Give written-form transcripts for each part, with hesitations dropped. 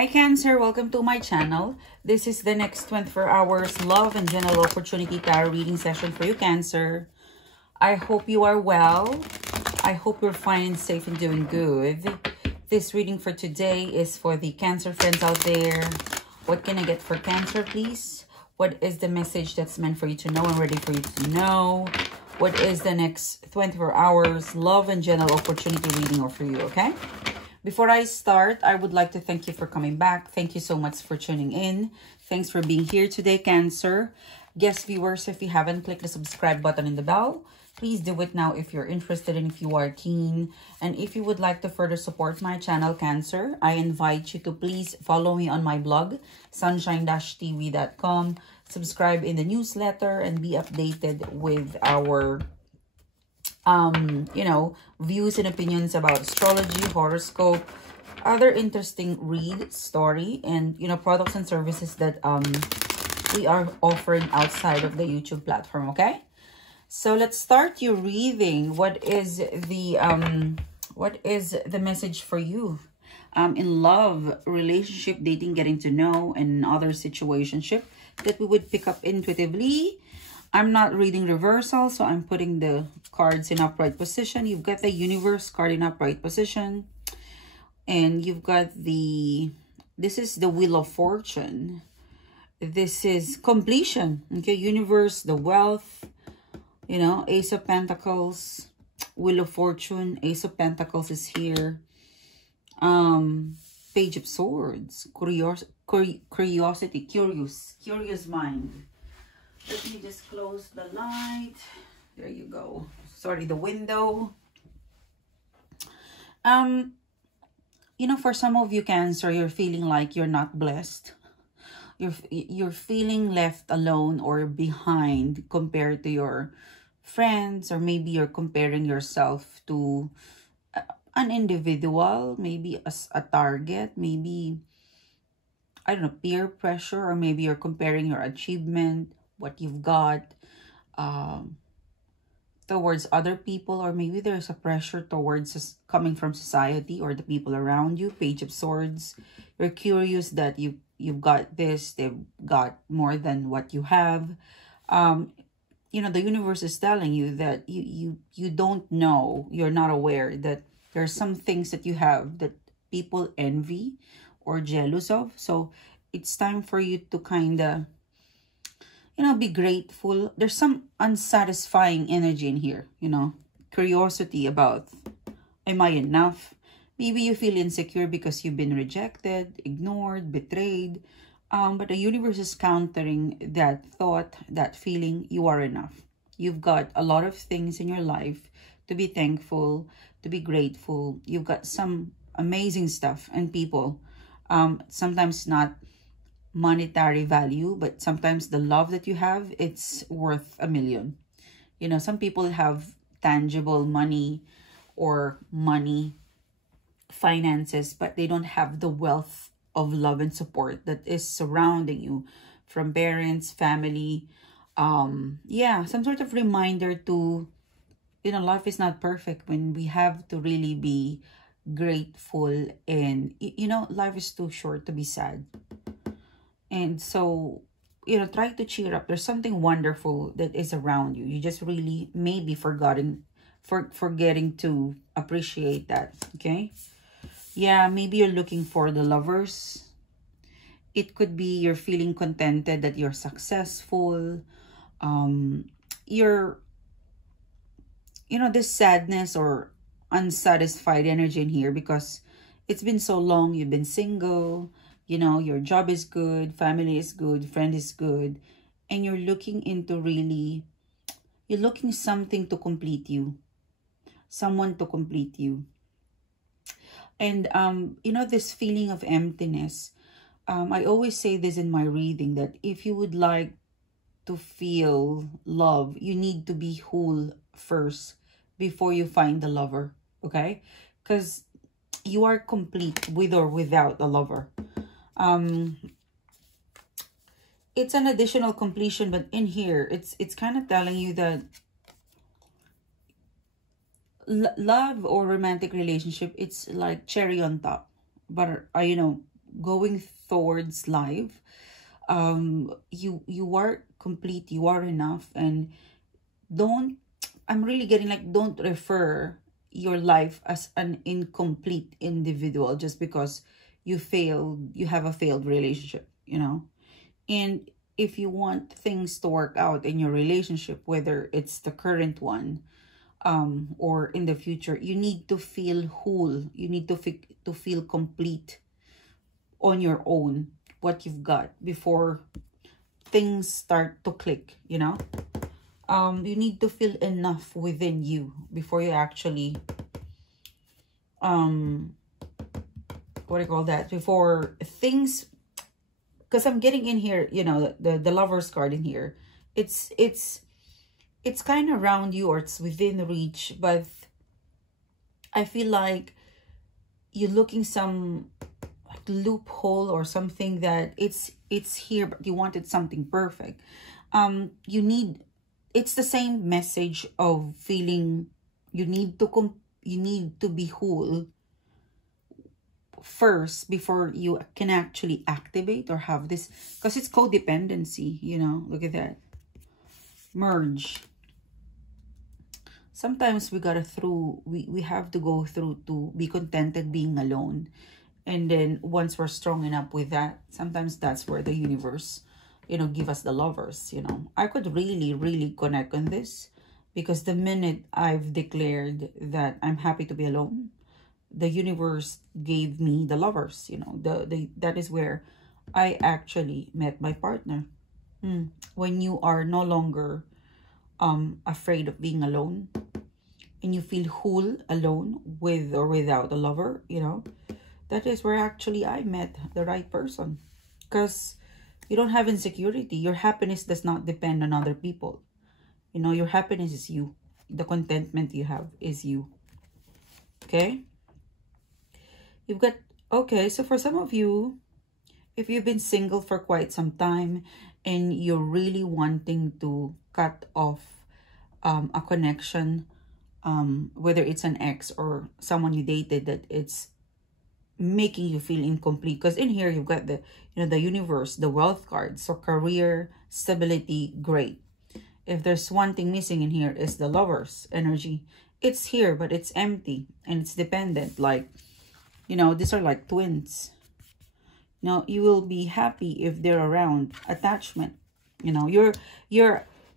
Hi Cancer, welcome to my channel. This is the next 24 hours love and general opportunity tarot reading session for you Cancer. I hope you are well. I hope you're fine and safe and doing good. This reading for today is for the Cancer friends out there. What can I get for Cancer, please? What is the message that's meant for you to know and ready for you to know? What is the next 24 hours love and general opportunity reading for you, okay? Before I start, I would like to thank you for coming back. Thank you so much for tuning in. Thanks for being here today, Cancer. Guest viewers, if you haven't clicked the subscribe button and the bell, please do it now if you're interested and if you are keen. And if you would like to further support my channel, Cancer, I invite you to please follow me on my blog, sunshine-tv.com. Subscribe in the newsletter and be updated with our views and opinions about astrology, horoscope, other interesting read, story, and products and services that we are offering outside of the YouTube platform. Okay, so let's start your reading. What is the message for you in love, relationship, dating, getting to know, and other situationship that we would pick up intuitively? I'm not reading reversal, so I'm putting the cards in upright position. You've got the universe card in upright position. And you've got this is the Wheel of Fortune. This is completion. Okay, universe, the wealth, Ace of Pentacles, Wheel of Fortune, Ace of Pentacles is here. Page of Swords, curiosity, curious mind. Let me just close the light. There you go. Sorry, the window. For some of you Cancer, you're feeling like you're not blessed. You're feeling left alone or behind compared to your friends, or maybe you're comparing yourself to an individual, maybe a target, maybe, I don't know, peer pressure, or maybe you're comparing your achievement, what you've got towards other people, or maybe there's a pressure towards coming from society or the people around you. Page of Swords, you're curious that you've got this, they've got more than what you have. The universe is telling you that you don't know, you're not aware that there's some things that you have that people envy or jealous of. So it's time for you to kind of be grateful. There's some unsatisfying energy in here, curiosity about, am I enough? Maybe you feel insecure because you've been rejected, ignored, betrayed. But the universe is countering that thought, that feeling. You are enough. You've got a lot of things in your life to be thankful, to be grateful. You've got some amazing stuff and people. Sometimes not monetary value, but sometimes the love that you have, it's worth a million. Some people have tangible money or finances, but they don't have the wealth of love and support that is surrounding you from parents, family. Some sort of reminder to, life is not perfect, when we have to really be grateful, and life is too short to be sad. And so, try to cheer up. There's something wonderful that is around you. You just really maybe forgetting to appreciate that, okay? Yeah, maybe you're looking for the Lovers. It could be you're feeling contented that you're successful. You're, this sadness or unsatisfied energy in here because it's been so long you've been single. Your job is good, family is good, friend is good, and you're looking something to complete you, someone to complete you. And, this feeling of emptiness, I always say this in my reading, that if you would like to feel love, you need to be whole first before you find the lover, okay? Because you are complete with or without a lover. It's an additional completion, but in here, it's kind of telling you that love or romantic relationship, it's like cherry on top. But, going towards life. You are complete, you are enough, and don't, I'm really getting like, don't refer your life as an incomplete individual just because you have a failed relationship, you know. And if you want things to work out in your relationship, whether it's the current one, or in the future, you need to feel whole. You need to feel complete on your own, what you've got, before things start to click, you know. You need to feel enough within you before you actually, what do you call that, before things, because I'm getting in here, you know, the Lover's card in here, it's kind of around you, or it's within reach, but I feel like you're looking some like loophole or something, that it's here, but you wanted something perfect. You need, it's the same message of feeling you need to be whole first before you can actually activate or have this, because it's codependency, you know. Look at that. Merge. Sometimes we have to go through to be contented being alone. And then once we're strong enough with that, sometimes that's where the universe, you know, give us the Lovers, you know. I could really connect on this, because the minute I've declared that I'm happy to be alone, the universe gave me the Lovers, you know. That is where I actually met my partner. When you are no longer afraid of being alone, and you feel whole alone with or without a lover, you know, that is where actually I met the right person. Because you don't have insecurity. Your happiness does not depend on other people. You know, your happiness is you. The contentment you have is you. Okay? You've got, okay, so for some of you, if you've been single for quite some time and you're really wanting to cut off a connection, whether it's an ex or someone you dated, that it's making you feel incomplete, because in here you've got the, you know, the universe, the wealth card. So career stability, great. If there's one thing missing in here, is the Lovers energy. It's here, but it's empty and it's dependent. Like, you know, these are like twins. Now you will be happy if they're around. Attachment, you know,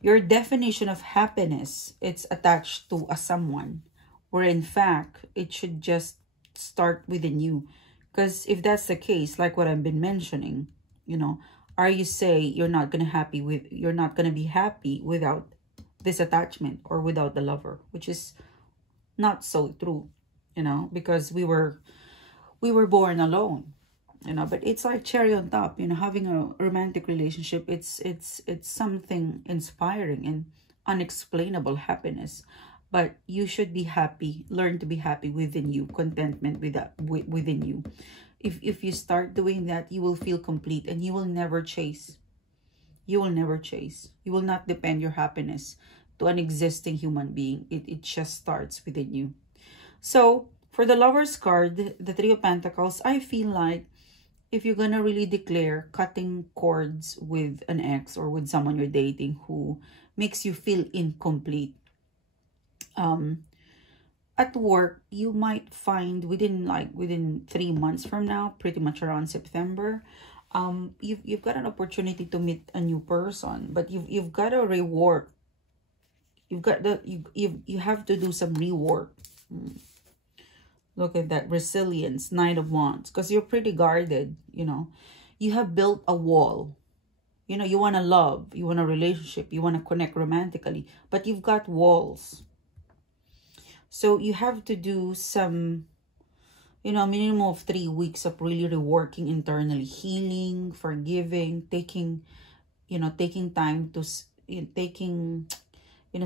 your definition of happiness, it's attached to a someone, where in fact it should just start within you. Because if that's the case, like what I've been mentioning, you know, are you say you're not gonna be happy without this attachment or without the lover, which is not so true, you know, because we were born alone, you know. But it's like cherry on top, you know, having a romantic relationship, it's something inspiring and unexplainable happiness. But you should be happy, learn to be happy within you, contentment with that, within you. If you start doing that, you will feel complete, and you will never chase. You will never chase. You will not depend your happiness to an existing human being. It just starts within you. So for the Lover's card, the Three of Pentacles, I feel like if you're gonna really declare cutting cords with an ex or with someone you're dating who makes you feel incomplete, at work, you might find within 3 months from now, pretty much around September, you've got an opportunity to meet a new person, but you've got a reward. You have to do some rework. Look at that resilience, Knight of Wands, because you're pretty guarded, you know. You have built a wall. You know, you want to love, you want a relationship, you want to connect romantically, but you've got walls. So you have to do some, you know, a minimum of 3 weeks of really reworking internally, healing, forgiving, taking time to,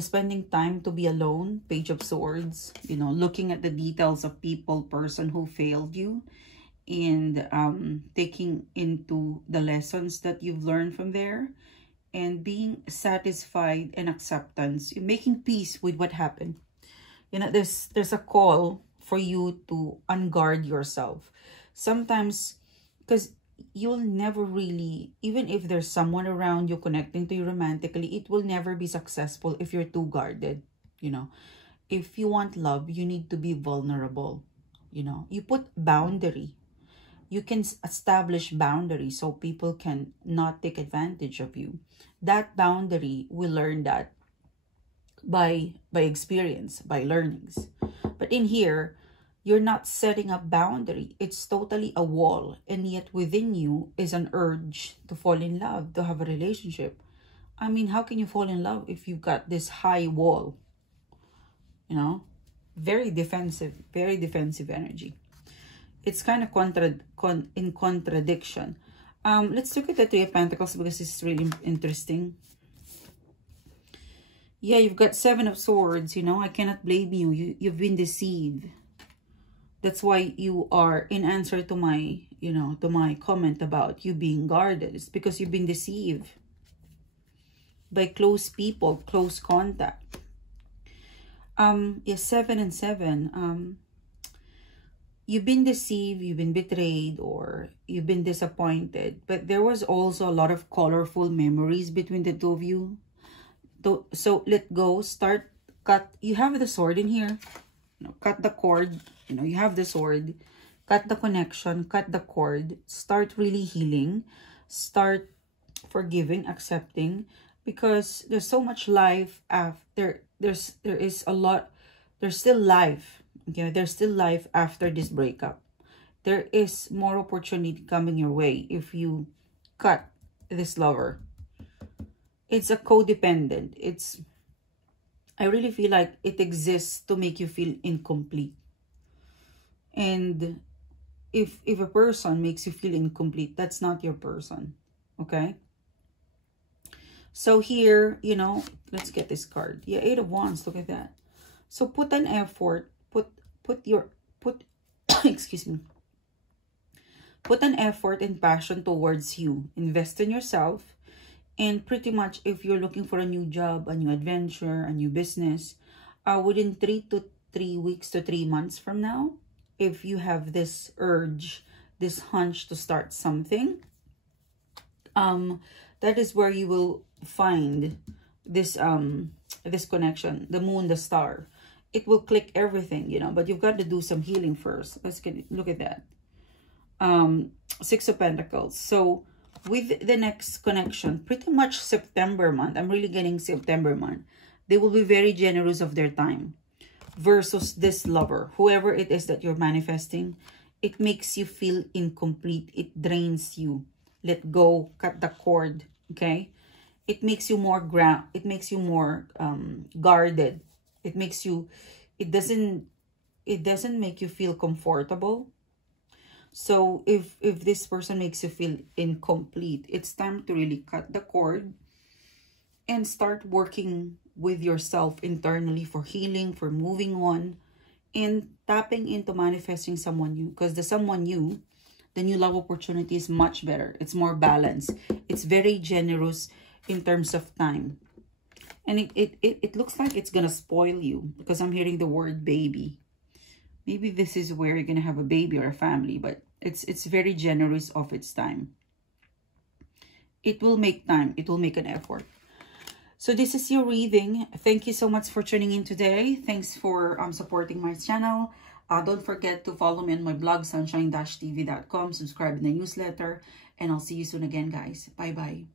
spending time to be alone, Page of Swords, you know, looking at the details of person who failed you, and taking into the lessons that you've learned from there, and being satisfied and acceptance, making peace with what happened. You know, there's a call for you to unguard yourself. Sometimes because you'll never really, even if there's someone around you connecting to you romantically, it will never be successful if you're too guarded, you know. If you want love, you need to be vulnerable, you know. You put boundary. You can establish boundaries so people can not take advantage of you. That boundary, we learn that by experience, by learnings. But in here, you're not setting a boundary. It's totally a wall. And yet within you is an urge to fall in love, to have a relationship. I mean, how can you fall in love if you've got this high wall? You know, very defensive energy. It's kind of in contradiction. Let's look at the Three of Pentacles because it's really interesting. Yeah, you've got Seven of Swords, you know. I cannot blame you. You've been deceived. That's why you are, in answer to my, you know, to my comment about you being guarded. It's because you've been deceived by close people, close contact. Yes, 7 and 7. You've been deceived, you've been betrayed, or you've been disappointed. But there was also a lot of colorful memories between the two of you. So let go, start, cut. You have the sword in here. You know, cut the cord. You know, you have the sword. Cut the connection, cut the cord. Start really healing. Start forgiving, accepting. Because there's so much life after. There is a lot. There's still life. Okay, there's still life after this breakup. There is more opportunity coming your way if you cut this lover. It's a codependent. I really feel like it exists to make you feel incomplete. And if a person makes you feel incomplete, that's not your person. Okay? So here, you know, let's get this card. Yeah, 8 of Wands, look at that. So put an effort, excuse me. Put an effort and passion towards you. Invest in yourself. And pretty much if you're looking for a new job, a new adventure, a new business, within 3 weeks to 3 months from now, if you have this urge, this hunch to start something, that is where you will find this this connection, the moon, the star. It will click everything, you know, but you've got to do some healing first. Let's look at that. 6 of Pentacles. So with the next connection, pretty much September month, I'm really getting September month, they will be very generous of their time versus this lover, whoever it is that you're manifesting. It makes you feel incomplete. It drains you. Let go, cut the cord, okay? It makes you more guarded. It makes you, it doesn't make you feel comfortable. So if this person makes you feel incomplete, it's time to really cut the cord and start working with yourself internally for healing, for moving on, and tapping into manifesting someone new. Because the someone new, the new love opportunity is much better. It's more balanced. It's very generous in terms of time. And it looks like it's going to spoil you because I'm hearing the word baby. Maybe this is where you're going to have a baby or a family, but it's very generous of its time. It will make time. It will make an effort. So this is your reading. Thank you so much for tuning in today. Thanks for supporting my channel. Don't forget to follow me on my blog, sunshine-tv.com. Subscribe in the newsletter. And I'll see you soon again, guys. Bye-bye.